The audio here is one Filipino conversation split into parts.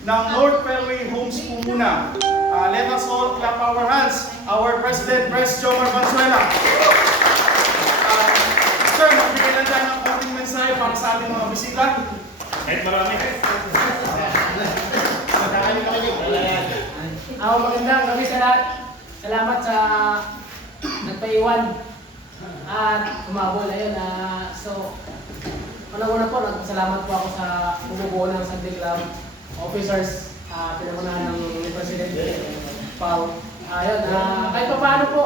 ng North Fairway Homes po muna. Let us all clap our hands. Our President, Pres. Jomar Valenzuela. Sir, magbigay lang tayo ng konting mensahe para sa ating mga bisita. Kahit marami. Magandang gabi sa lahat. Salamat sa nagpaiwan at umabol. Ayun, so, unang-una po, nagpasalamat po ako sa bumubuo ng Sunday Club officers, pinamunahan ng President Pao. Ayun, kahit pa paano po,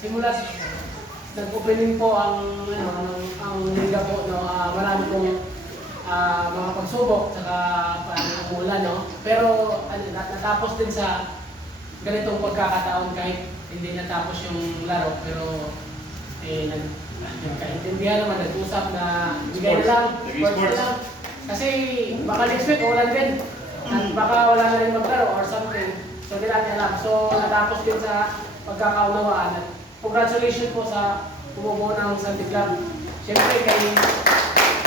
simulat nag-opening po ang liga po, no? Marami pong mga pagsubok saka umulan, no? Pero natapos din sa ganitong pagkakataon kahit hindi natapos yung laro, pero nagkaintindihan naman, nag-usap na bigay na lang, sports na lang. Kasi baka next week ulan din at baka wala na rin maglaro or something, so hindi natin alam. So natapos din sa pagkakaunawaan at congratulations po sa bumubuo ng Sunday Club. Siyempre kay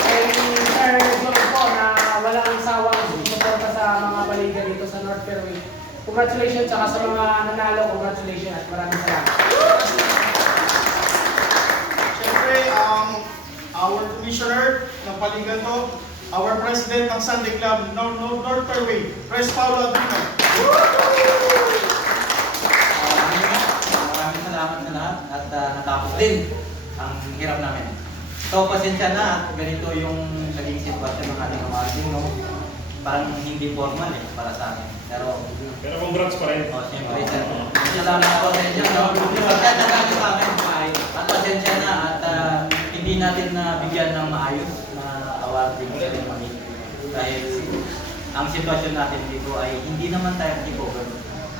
Sir John po na walang sawang sumuporta sa mga baliga dito sa North Fairway. Congratulations, saka sa mga nanalo, congratulations at maraming salamat. Siyempre, our commissioner ng paligan to, our president ng Sunday Club, North Fairway, Pres. Paulo Adrino. Maraming salamat sa lahat at natapos din ang hirap namin. So, pasensya na at ganito yung naging sitwasyon ng ating awarding, no? Parang hindi formal para sa akin. Pero congrats pa rin. Siyempre, sir. Salamat po sa inyo, no? Pagkata kami sa amin, at pasensya na at hindi natin nabigyan ng maayos na awarding ceremony. Dahil ang sitwasyon natin dito ay hindi naman tayo take-over.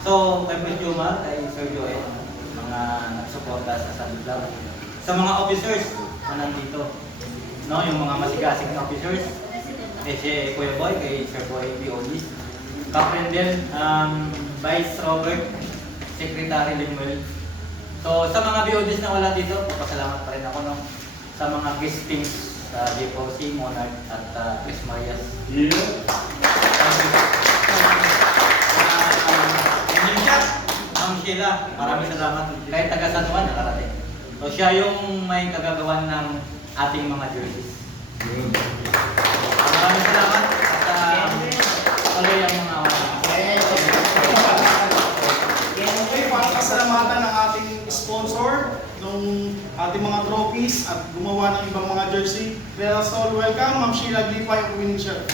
So, kay Pres. Jomar, kay Sir Joel, mga nagsuporta sa Sunday Club, sa mga officers na nandito, no, yung mga masigasig na officers, si Kuya Boy, kay Sir Boy BOD, Captain din, Vice Robert, Secretary Limuel. So sa mga BODs na wala dito, pasalamat pa rin ako, no, sa mga guestings sa JPOC, Monarch at Chris Marias. Ang Sheila, maraming salamat. Kahit taga San Juan, nakarating. So siya yung may kagagawan ng ating mga jerseys. Maraming salamat at tuloy ang mga Okay, pasalamatan ng ating sponsor, ng ating mga trophies at gumawa ng ibang mga jersey. Let us all welcome Ma'am Sheila Glipay of winning shirt.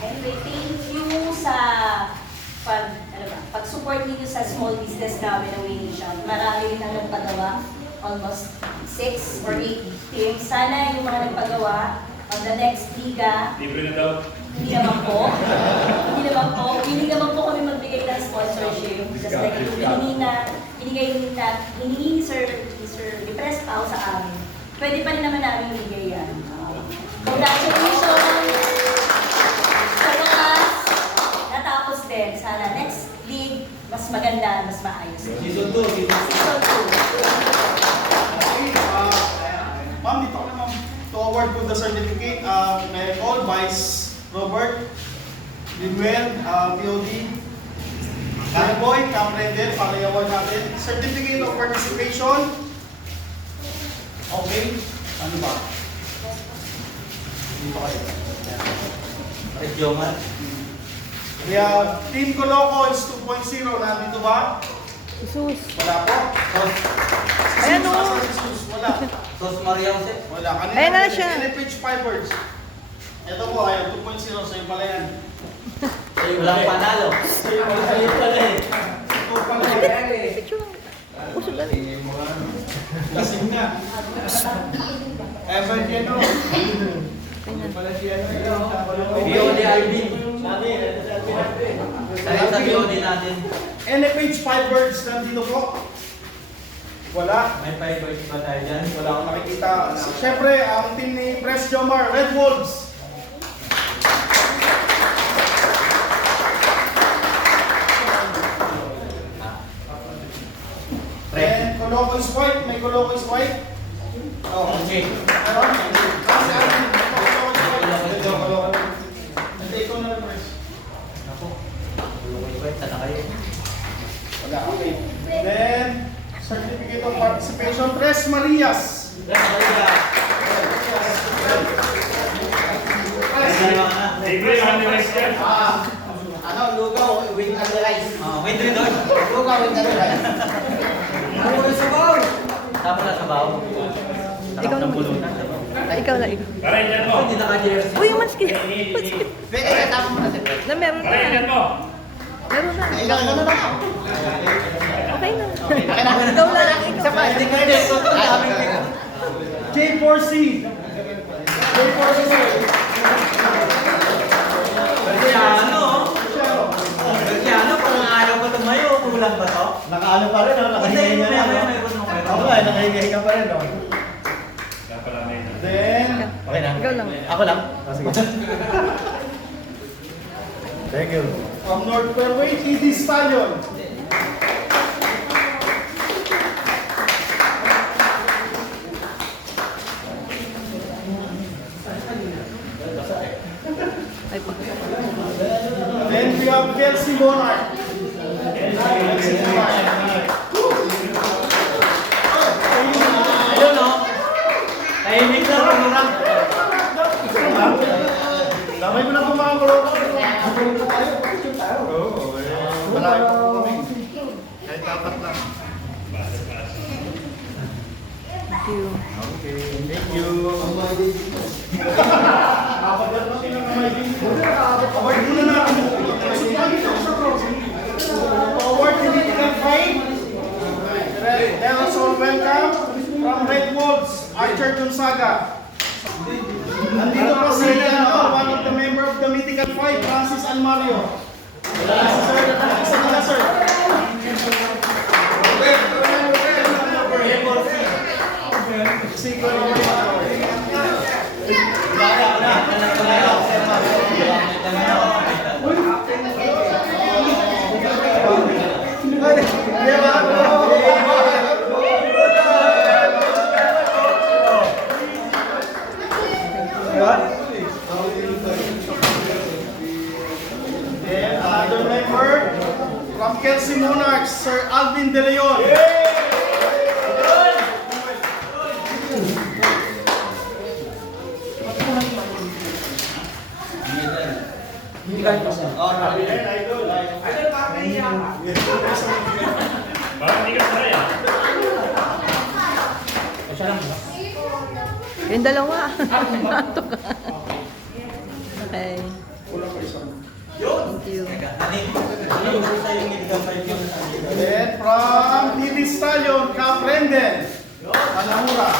Anyway, thank you sa pag-support niyo sa small business namin na Winning Shot. Marami rin ang nagpagawa, almost 6 or 8 teams. Sana yung mga nagpagawa on the next liga, Libre na daw. hindi naman po. Hindi naman po kami magbigay ng sponsorship. Just like yung hiningi ni Sir Pres. Pao sa amin. Pwede pa rin naman namin bigay yan. Congratulations! Sa wakas, natapos din. Sana next league, mas maganda, mas maayos. Season 2. Season 2. Ma'am, dito ka na ma'am. To award po the certificate, may call Vice Robert, Limuel, BOD, Kuya Boy, Caprendel, para i-award natin. Certificate of participation. Okay. Ano ba? Dito kayo. Pres. Jomar. Kaya, Team Colocos 2.0, nandito ba? Jesus. Wala po. Ayan o. Wala. Sos Maria Jose. Wala. Kanina Ayan na siya. Page Fibers. Ito po, ayan, 2.0, sa'yo pala yan. Walang panalo. Sa'yo pala eh. Ito pala yan. Picture. Puso lang. Lasing na. Ever yan o. Pala siya BOD Alvin. Dahil sa BOD natin. NFH Fibers, nandito po. Wala. May 5 boys ba tayo dyan? Wala akong nakikita. Siyempre, ang team ni Pres. Jomar, Red Wolves. Pre. And Colocos Coloco is white. May Coloco is white. Oh, Okay. meron? Kasi Alvin, Coloco is white. Coloco. Hindi, ikaw na lang, Pres. Ako. Wait, tala kayo. Wala, okay. Then, certificate of participation, Tres Marias. Libre yung honey rice yan. Lugaw with the rice. Wait rin doon. Lugaw with the rice. Tapos na sabaw. Ikaw Sarap ng naman. pulutan. Sabaw. Ikaw lang, ikaw. Para yan mo. Hindi naka-jersey. Uy, maski. Maski. Pwede ka tama mo na si Fred. Na meron Para yan na. mo. Meron na. Ikaw na lang. Okay na. Okay na. Ikaw lang, ikaw. Isa pa. Hindi ka din. J4C. J4C. Bersiano. Bersiano, parang ayaw ko tumayo. Kulang ba to? Nakaano pa rin, no? Nakahingahin Hindi, na lang, no? meron nung meron. Oo nga, nakahingahin ka pa rin, no? Kaya pala may Then, Okay na. Ikaw lang. Ako lang? Sige. Thank you. from North Fairway, TD Stallion. Ay, pa. Then we have Kelsey Monarch. Kelsey Monarch. Ayun, no? Tahimik na pagmurang. Damay mo na po mga Coloco. Malaki pa po kami. Kahit dapat lang. Thank you. Thank you. Award muna natin. Award Political Fight. Then also welcome from Red Wolves, Archer Gonzaga. Nandito pa si one of the member of the Mythical Fight, Francis and Mario. Sir, isa nila sir. Then another member from Kelsey Monarchs, Sir Alvin De Leon. Parang hindi ka sanay ah. Yung dalawa. Nato ka. Okay. Thank you. Then from TD Stallion, Cap Renden, Alamura.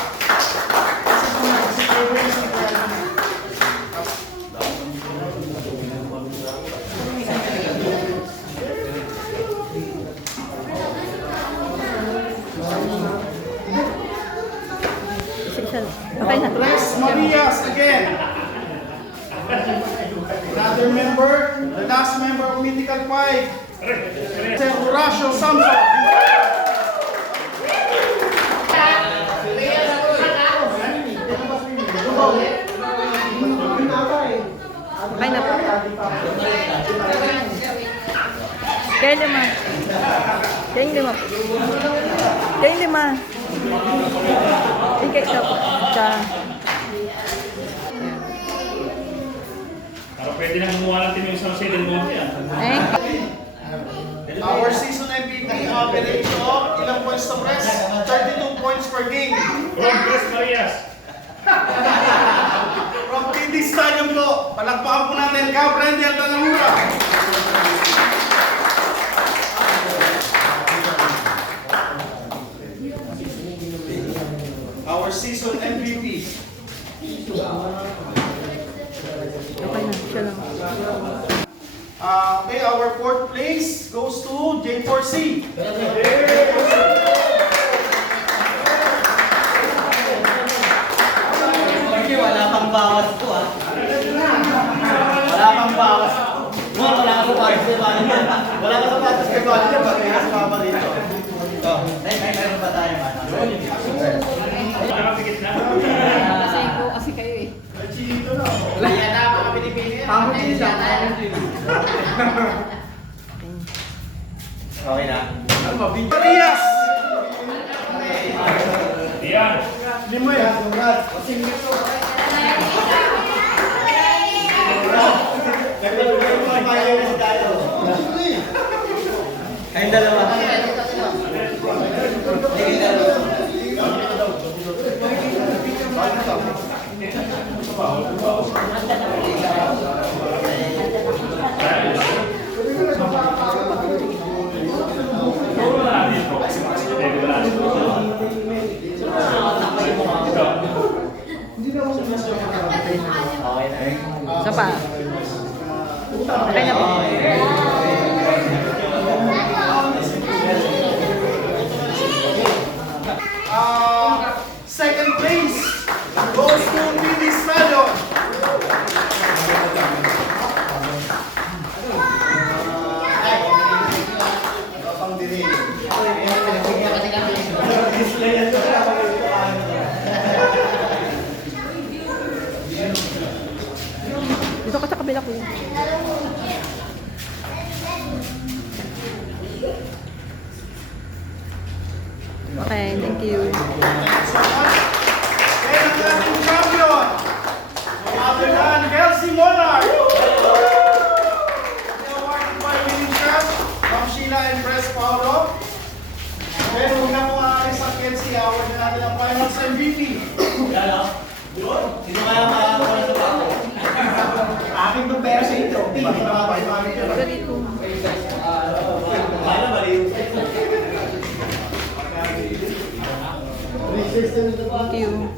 Isa-isa. Okay na. Tres Marias again. Another member, the last member of Mythical Fight, Sir Horacio Samson. Okay na po. Kaya lima. Kaya lima. Kaya lima. Ikaw ito po. Sa... Para pwede na gumawa natin yung isang Del Monte ah. Our season MVP average of ilang points to press? 32 points per game. From Tres Marias. From TD Stadium po, palakpakan po natin Cap Renden Alamura. Our season MVP. Okay na. Siya lang. Okay, our fourth place goes to J4C. Kasi wala pang bawas to ah. Wala pang bawas. Wala ka sa bawas kay Bali. Wala ka sa bawas kay Bali. Bakit ka sumama dito? Meron ba tayo man? Nakapikit na. Kasi po kasi kayo eh. Yan na, mga Pilipino. Pangutin siya. Okay na. Marias! Diyan. Limuel. Kayong dalawa. Kayong dalawa. Puro na natin ito. Hindi, wala dito. Isa pa. Okay na po. Second place goes to Billy Stadion. Dito ka sa kabila ko. Okay, thank you. And ang ating champion, no other than Kelsey Monarch. Awarded by winning chef from Sheila and Press Paulo. Then huwag na po aalis sa Kelsey, award na natin ang finals MVP. Sino kaya makakakuha sa bako? Aking itong pera sa ito. Ito dito. Kaya baliw. Thank you.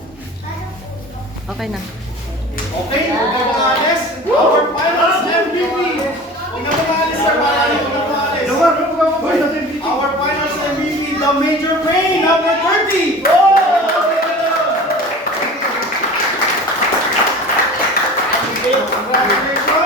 Okay na. Okay, huwag na po aalis. Our finals MVP. Huwag na po aalis, sir. Huwag na po aalis. Our finals MVP, the Major Crane, number 30. Congratulations.